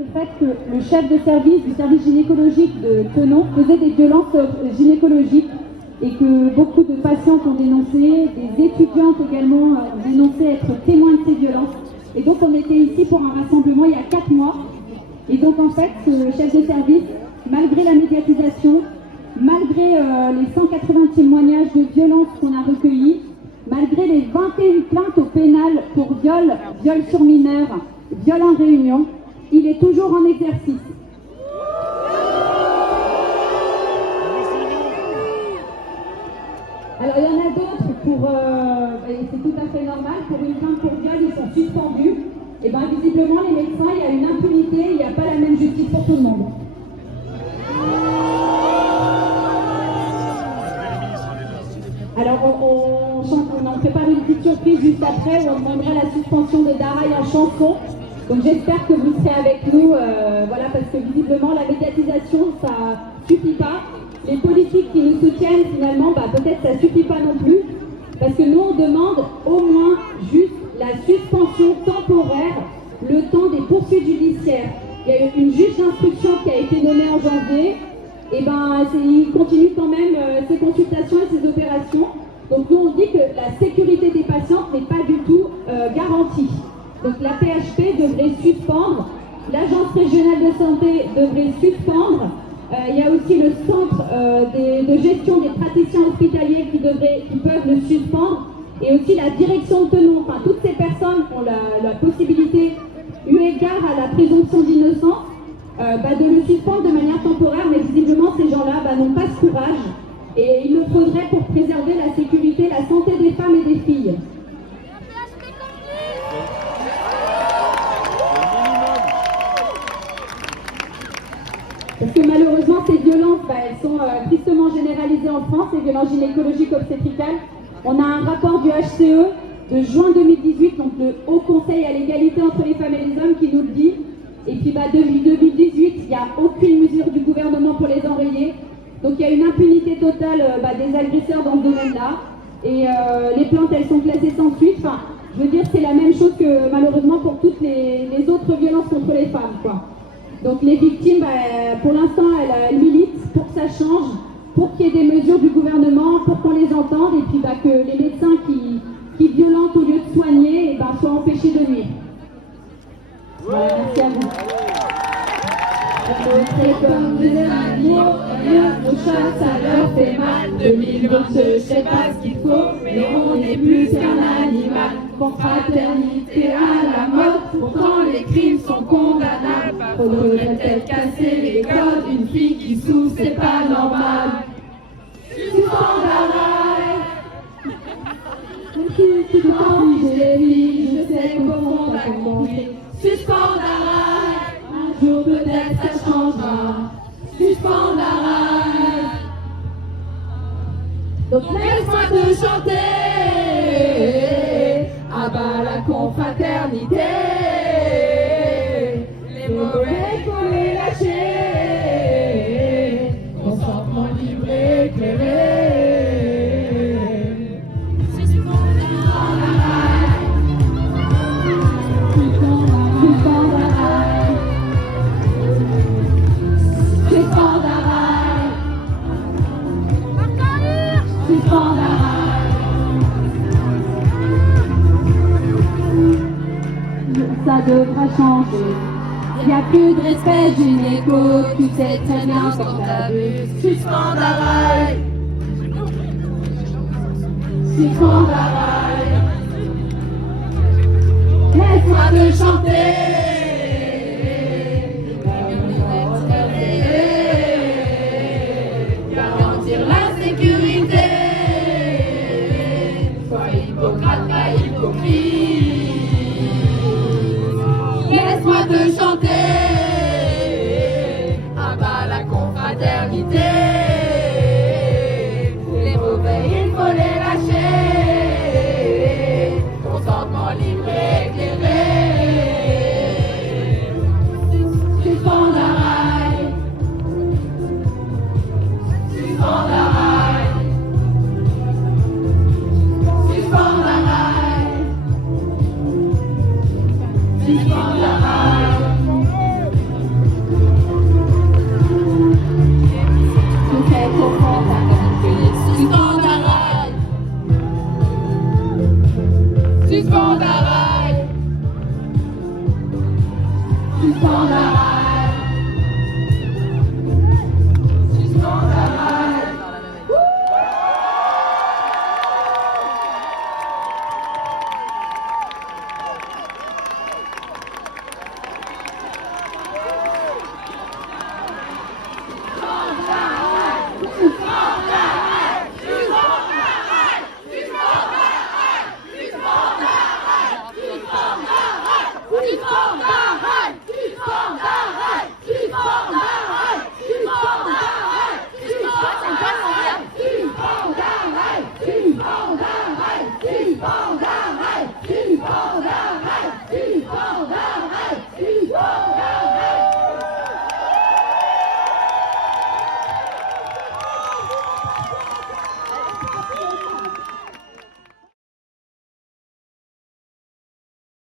le fait que le chef de service du service gynécologique de Thonon faisait des violences gynécologiques et que beaucoup de patientes ont dénoncé, des étudiantes également ont dénoncé être témoins de ces violences. Et donc on était ici pour un rassemblement il y a 4 mois. Et donc en fait, ce chef de service, malgré la médiatisation, malgré les 180 témoignages de violences qu'on a recueillis, malgré les 21 plaintes au pénal pour viol, viol sur mineur, viol en réunion, il est toujours en exercice. Alors il y en a d'autres et c'est tout à fait normal, pour une plainte pour viol, ils sont suspendus. Et bien visiblement les médecins, il y a une impunité, il n'y a pas la même justice pour tout le monde. Alors on en prépare une petite surprise juste après où on demandera la suspension de Daraï en chanson. Donc j'espère que vous serez avec nous, voilà, parce que visiblement la médiatisation ça suffit pas. Les politiques qui nous soutiennent finalement, peut-être ça suffit pas non plus, parce que nous on demande au moins juste la suspension temporaire, le temps des poursuites judiciaires. Il y a eu une juge d'instruction qui a été nommée en janvier, et il continue quand même ses consultations et ses opérations. Donc nous on dit que la sécurité des patientes n'est pas du tout garantie. Donc la PHP devrait suspendre, l'agence régionale de santé devrait suspendre, il y a aussi le centre de gestion des praticiens hospitaliers qui peuvent le suspendre, et aussi la direction de Thonon. Enfin, toutes ces personnes ont la possibilité, eu égard à la présomption d'innocence, de le suspendre de manière temporaire, mais visiblement ces gens-là n'ont pas ce courage, et il le faudrait pour préserver la sécurité, la santé des femmes et des filles. Parce que malheureusement, ces violences, elles sont tristement généralisées en France, les violences gynécologiques obstétricales. On a un rapport du HCE de juin 2018, donc le Haut Conseil à l'égalité entre les femmes et les hommes, qui nous le dit. Et puis depuis 2018, il n'y a aucune mesure du gouvernement pour les enrayer. Donc il y a une impunité totale des agresseurs dans ce domaine-là. Et les plaintes, elles sont classées sans suite. Enfin, je veux dire, c'est la même chose que malheureusement pour toutes les autres violences contre les femmes, quoi. Donc les victimes, pour l'instant, elles militent pour que ça change, pour qu'il y ait des mesures du gouvernement, pour qu'on les entende, et puis que les médecins qui violentent au lieu de soigner, soient empêchés de nuire. Voilà, merci à vous. C'est comme des animaux, nos chats, ça leur fait mal. 2022, je sais pas ce qu'il faut, mais on est plus qu'un animal. Confraternité à la mode, pourtant les crimes sont condamnables. Faudrait peut-être casser les codes, une fille qui souffre, c'est pas normal. Suspends Daraï, tu dois figer les vies, je sais qu'au fond t'as compris. Suspends Daraï, un jour peut-être ça changera. Suspends Daraï. Donc laisse-moi te chanter, à bas la confraternité. Les mauvais faut les lâcher, consentement libre et éclairé. Ça devra changer. Il n'y a plus de respect gynéco, tu sais très bien quand t'abuses. Suspends Daraï, suspends Daraï. Laisse-moi te chanter. Garantir la sécurité. Sois Hippocrate, pas hypocrite. Laisse-moi te chanter, à bas la confraternité. Les mauvais, il faut les lâcher. Consentement libre et éclairé. tu t'en vas.